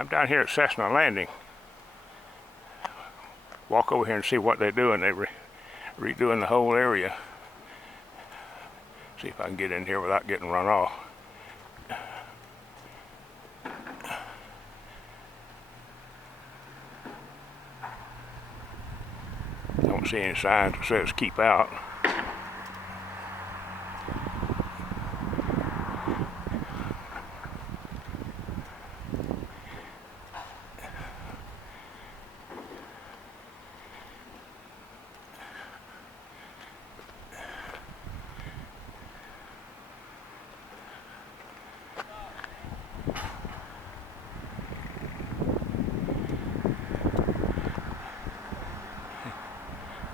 I'm down here at Cessna Landing. Walk over here and see what they're doing. They're redoing the whole area. See if I can get in here without getting run off. Don't see any signs that says keep out.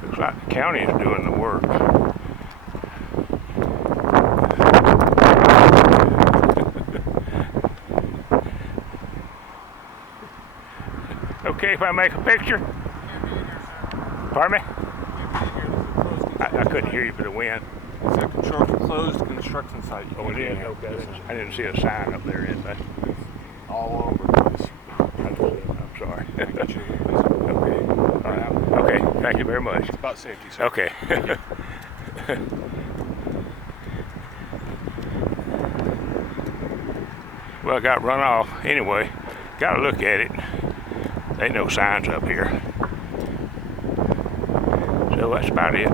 Looks like the county is doing the work. Okay if I make a picture? Pardon me? I couldn't hear you for the wind. It's a closed construction site. Oh, it is? Okay. I didn't see a sign up there, is there? All over the place. I'm sorry. Okay. All right. Okay. Thank you very much. It's about safety, sir. Okay. Well, I got run off anyway. Got to look at it. Ain't no signs up here. So that's about it.